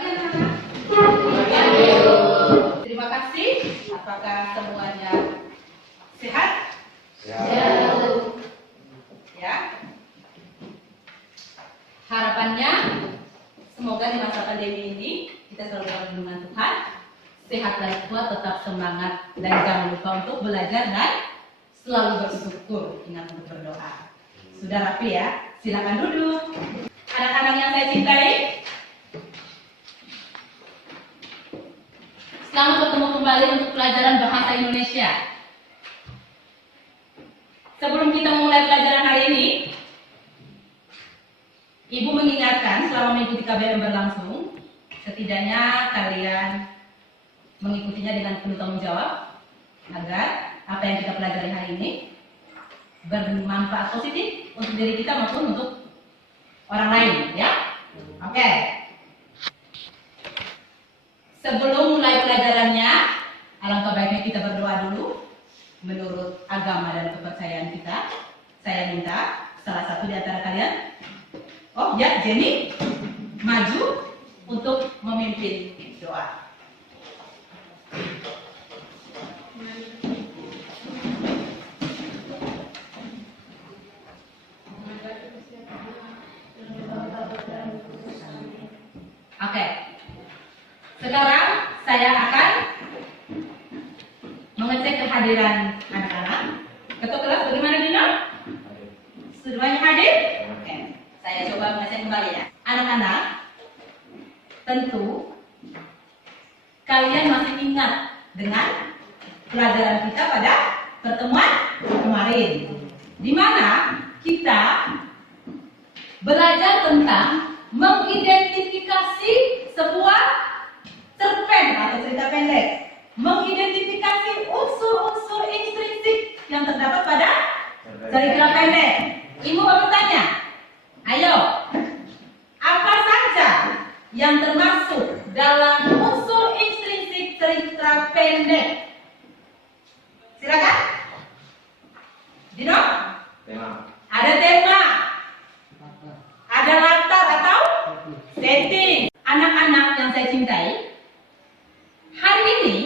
pagi anak-anak. Terima kasih. Apakah semuanya sehat? Sehat. Ya. Harapannya semoga di masa pandemi ini kita selalu dalam lindungan Tuhan, sehat dan kuat, tetap semangat dan jangan lupa untuk belajar dan selalu bersyukur. Ingat untuk berdoa. Sudah rapi ya? Silakan duduk. Anak-anak yang saya cintai, selamat bertemu kembali untuk pelajaran bahasa Indonesia. Sebelum kita memulai pelajaran hari ini, Ibu mengingatkan selama mengikuti KBM berlangsung, setidaknya kalian mengikutinya dengan penuh tanggung jawab agar apa yang kita pelajari hari ini bermanfaat positif untuk diri kita maupun untuk orang lain, ya. Oke. Sebelum mulai pelajarannya, alangkah baiknya kita berdoa dulu menurut agama dan kepercayaan kita. Saya minta salah satu di antara kalian, oh ya, Jenny, maju untuk memimpin doa. Oke. Sekarang saya akan mengecek kehadiran anak-anak. Ketua kelas bagaimana, Dino? Semuanya hadir? Oke. Saya coba mengecek kembali ya. Anak-anak, tentu kalian masih ingat dengan pelajaran kita pada pertemuan kemarin, di mana kita belajar tentang mengidentifikasi sebuah cerpen atau cerita pendek, mengidentifikasi unsur-unsur intrinsik yang terdapat pada cerita pendek. Ibu mau bertanya, ayo, apa saja yang termasuk dalam unsur intrinsik cerita pendek? Silakan. Dino? Tema. Ada tema, ada latar atau setting. Anak-anak yang saya cintai, hari ini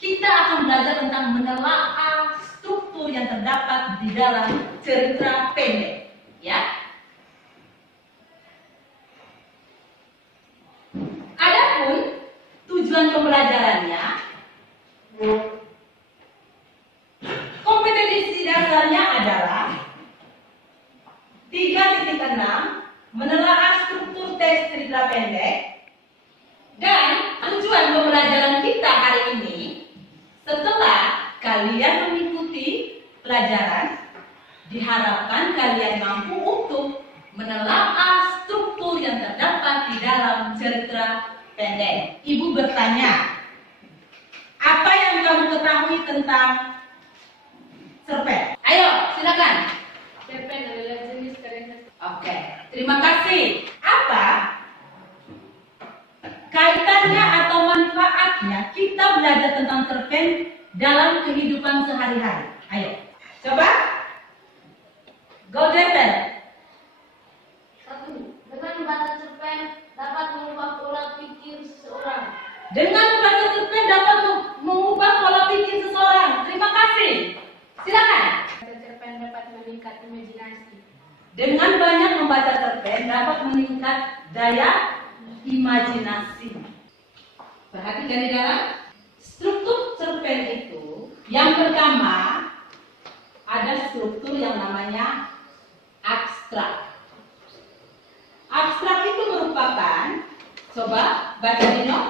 kita akan belajar tentang menelaah struktur yang terdapat di dalam cerita pendek, ya. Adapun tujuan pembelajarannya, kompetensi dasarnya adalah 3.6 menelaah struktur teks cerita pendek. Dan tujuan pembelajaran kita hari ini, setelah kalian mengikuti pelajaran, diharapkan kalian mampu untuk menelaah struktur yang terdapat di dalam cerita pendek. Ibu bertanya, apa yang kamu ketahui tentang cerpen? Ayo, silakan. Cerpen adalah jenis karya. Oke, terima kasih. Apa kaitannya atau manfaatnya kita belajar tentang cerpen dalam kehidupan sehari-hari? Ayo, coba. Go Devil. 1. Dengan membaca cerpen dapat mengubah pola pikir seseorang. Dengan membaca cerpen dapat mengubah pola pikir seseorang. Terima kasih. Silakan. Baca cerpen dapat meningkat imajinasi. Dengan banyak membaca cerpen dapat meningkat daya imajinasi. Perhatikan di dalam struktur cerpen itu, yang pertama ada struktur yang namanya abstrak. Abstrak itu merupakan, coba baca Dino.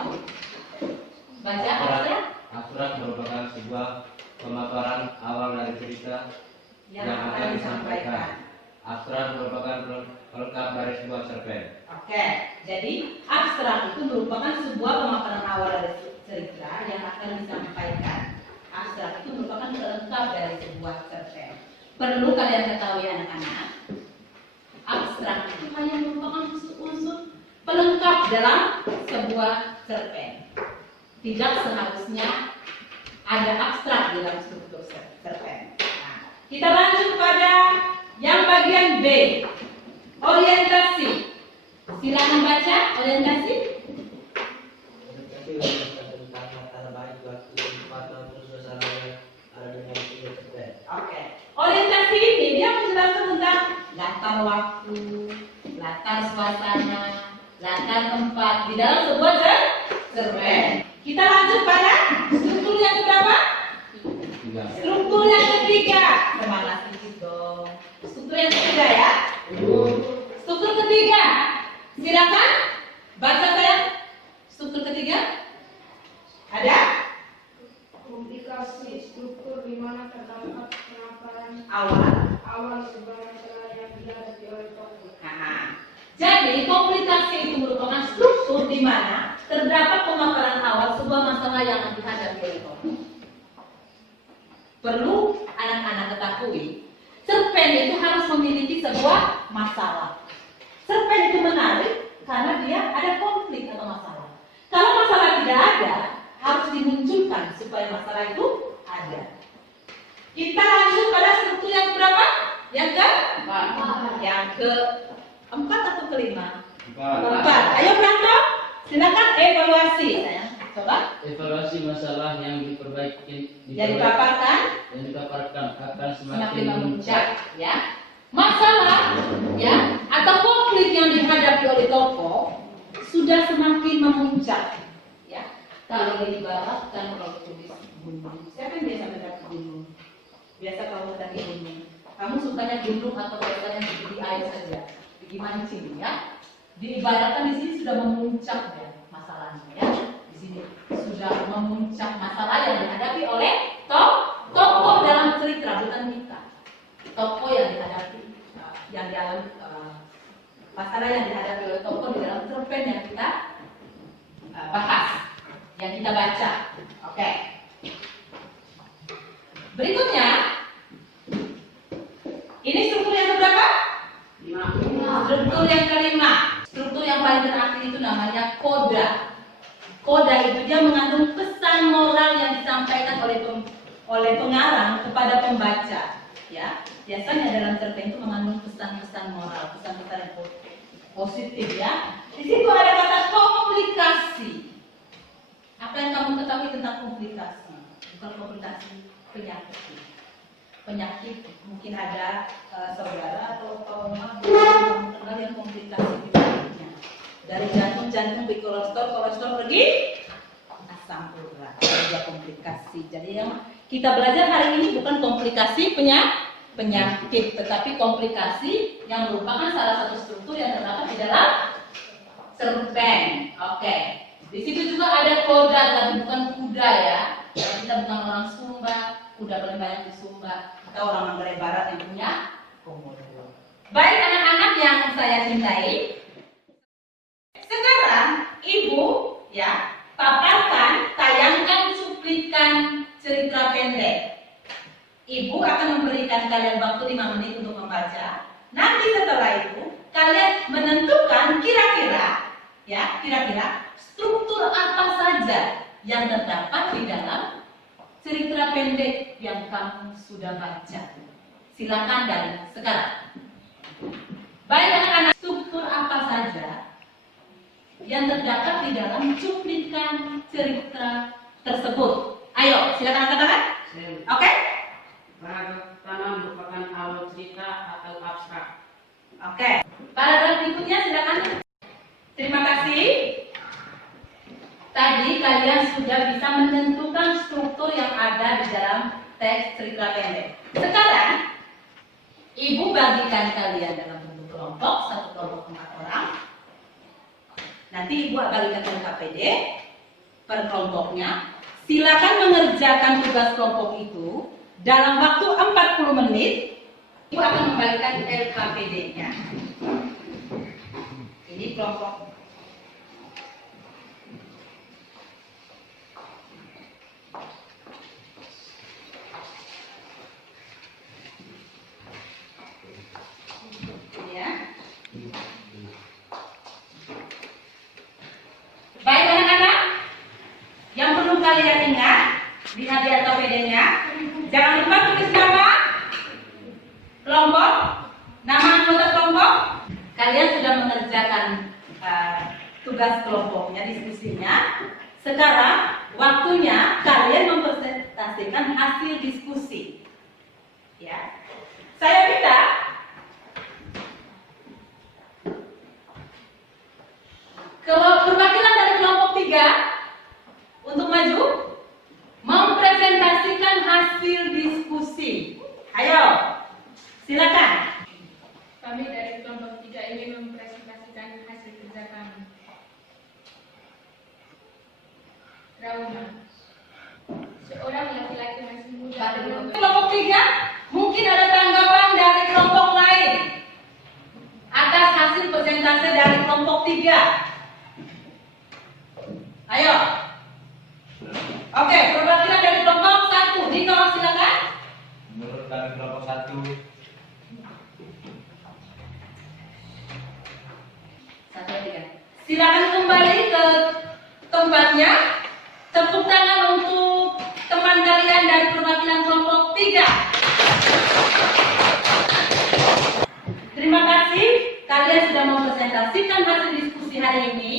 Baca abstrak. Abstrak merupakan sebuah pemaparan awal dari cerita Yang akan disampaikan. Abstrak merupakan pelengkap dari sebuah cerpen. Oke, jadi abstrak itu merupakan sebuah pemaparan awal dari cerita yang akan disampaikan. Abstrak itu merupakan pelengkap dari sebuah cerpen. Perlu kalian ketahui anak-anak, abstrak itu hanya merupakan unsur pelengkap dalam sebuah cerpen. Tidak seharusnya ada abstrak dalam struktur cerpen. Nah, kita lanjut pada yang bagian B, orientasi. Silakan baca orientasi. di dalam sebuah cerpen. Kita lanjut pada struktur yang keberapa? Tiga. Struktur yang ketiga. Semangat sedikit dong. Struktur yang ketiga ya. Struktur ketiga. Silakan baca saya. Struktur ketiga. Ada? Komplikasi struktur di mana terdapat penampilan Awal. sebuah masalah yang dihadapi oleh tokoh. Nah, jadi komplikasi itu merupakan struktur di mana terdapat pemaparan awal sebuah masalah yang dihadapi oleh tokoh. Perlu anak-anak ketahui, cerpen itu harus memiliki sebuah masalah. Cerpen itu menarik karena dia ada konflik atau masalah. Kalau masalah tidak ada, harus dimunculkan supaya masalah itu ada. Kita lanjut pada struktur yang berapa? Yang keempat atau kelima? Empat. Ayo Pranto, silakan evaluasi. Sayang. Coba. Evaluasi masalah yang diperbaiki Yang dipaparkan dan dipaparkan akan semakin semakin memuncak, ya. Masalah, ya, atau konflik yang dihadapi oleh tokoh sudah semakin memuncak, ya. Kalau diibaratkan kalau tulis gunung, siapa yang biasa mendaki gunung? Biasa kalau mendaki gunung, kamu sukanya gunung atau biasanya di air saja, di mancing, ya? Diibaratkan di sini sudah memuncak ya masalahnya, ya. Di sini sudah memuncak masalah yang dihadapi oleh tokoh dalam cerita, bukan kita. Tokoh yang dihadapi, yang dialami masalah yang dihadapi oleh tokoh di dalam cerpen yang kita bahas, yang kita baca. Oke. Berikutnya, ini struktur yang keberapa? Struktur yang kelima. Struktur yang paling terakhir itu namanya koda. Koda itu dia mengandung pesan moral yang disampaikan oleh pengarang kepada pembaca. Ya, biasanya dalam cerpen itu mengandung pesan-pesan moral, pesan-pesan yang positif ya. Di situ ada kata komplikasi. Apa yang kamu ketahui tentang komplikasi? Bukan komplikasi penyakit. Penyakit mungkin ada saudara atau kaum yang kenal yang komplikasi penyakitnya. Dari jantung pergi kolesterol pergi asam urat. Ada komplikasi. Jadi yang kita belajar hari ini bukan komplikasi penyakit, tetapi komplikasi yang merupakan salah satu struktur yang terdapat di dalam cerpen. Oke. Di situ juga ada koda, tapi bukan kuda ya. Karena kita bukan orang Sumba, kuda paling banyak di Sumba. Kita orang Manggarai Barat yang punya komodo. Baik anak-anak yang saya cintai, sekarang ibu ya paparkan, tayangkan cuplikan cerita pendek. Ibu akan memberikan kalian waktu 5 menit untuk membaca. Nanti setelah itu kalian menentukan kira-kira struktur apa saja yang terdapat di dalam cerita pendek yang kamu sudah baca. Silakan dari sekarang. Baik anak-anak, struktur apa saja yang terdapat di dalam cuplikan cerita tersebut? Ayo, silakan katakan. Oke? Paragraf pertama merupakan awal cerita atau abstrak. Oke. Paragraf berikutnya silakan. Terima kasih. Tadi kalian sudah bisa menentukan struktur yang ada di dalam teks cerita pendek. Sekarang, ibu bagikan kalian dalam bentuk kelompok, satu kelompok 4 orang. Nanti ibu bagikan ke KPD per kelompoknya. Silakan mengerjakan tugas kelompok itu dalam waktu 40 menit. Ibu akan membagikan LKPD-nya. Ini kelompok. Ya. Baik anak-anak, yang perlu kalian ingat, lihat di LKPD-nya. Jangan lupa tulis nama kelompok, nama anggota kelompok. Kalian sudah mengerjakan tugas kelompoknya, diskusinya. Sekarang waktunya kalian mempresentasikan hasil diskusi. Ya, saya minta perwakilan Trauma. Seorang laki-laki masih muda belum Kelompok 3, mungkin ada tanggapan dari kelompok lain atas hasil persentase dari kelompok 3. Ayo. Oke, perwakilan dari kelompok 1, Dino silakan. Menurut kami kelompok 1, 1, 3. Silakan kembali ke tempatnya. Tepuk tangan untuk teman kalian dari perwakilan kelompok 3. Terima kasih, kalian sudah mempresentasikan hasil diskusi hari ini.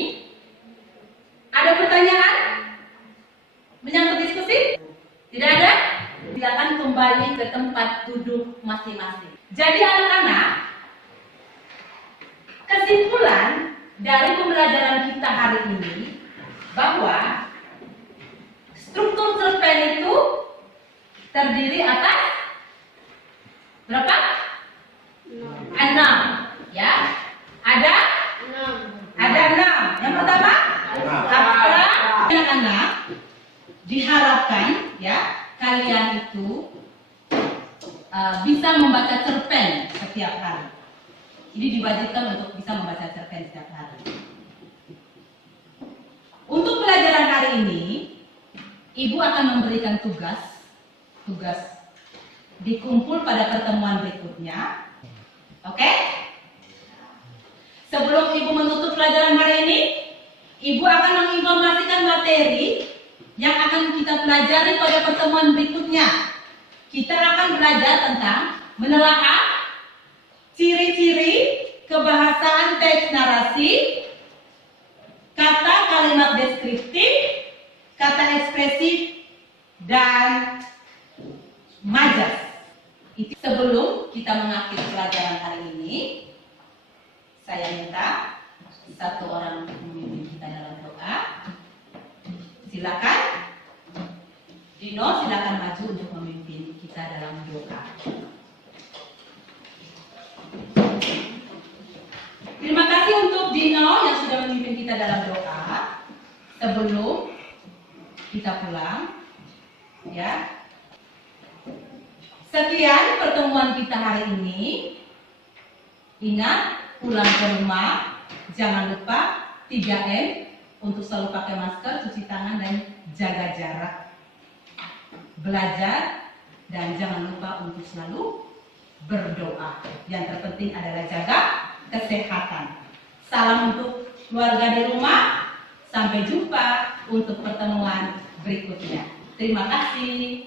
Ada pertanyaan menyangkut diskusi? Tidak ada? Silakan kembali ke tempat duduk masing-masing. Jadi anak-anak, kesimpulan dari pembelajaran kita hari ini bahwa struktur cerpen itu terdiri atas berapa? 6, ya. Ada 6. Yang pertama, abstrak. Anak-anak diharapkan ya kalian itu bisa membaca cerpen setiap hari. Ini diwajibkan untuk bisa membaca cerpen setiap hari. Untuk pelajaran hari ini, Ibu akan memberikan tugas dikumpul pada pertemuan berikutnya. Oke? Sebelum Ibu menutup pelajaran hari ini, Ibu akan menginformasikan materi yang akan kita pelajari pada pertemuan berikutnya. Kita akan belajar tentang menelaah ciri-ciri kebahasaan teks narasi, kata kalimat deskriptif, kata ekspresif, dan majas. Itu sebelum kita mengakhiri pelajaran hari ini, saya minta satu orang untuk memimpin kita dalam doa. Silakan, Dino, silakan maju untuk memimpin kita dalam doa. Terima kasih untuk Dino yang sudah memimpin kita dalam doa. Sebelum kita pulang, ya. Sekian pertemuan kita hari ini. Ingat, pulang ke rumah jangan lupa 3M untuk selalu pakai masker, cuci tangan, dan jaga jarak. Belajar dan jangan lupa untuk selalu berdoa. Yang terpenting adalah jaga kesehatan. Salam untuk keluarga di rumah. Sampai jumpa untuk pertemuan berikutnya. Terima kasih.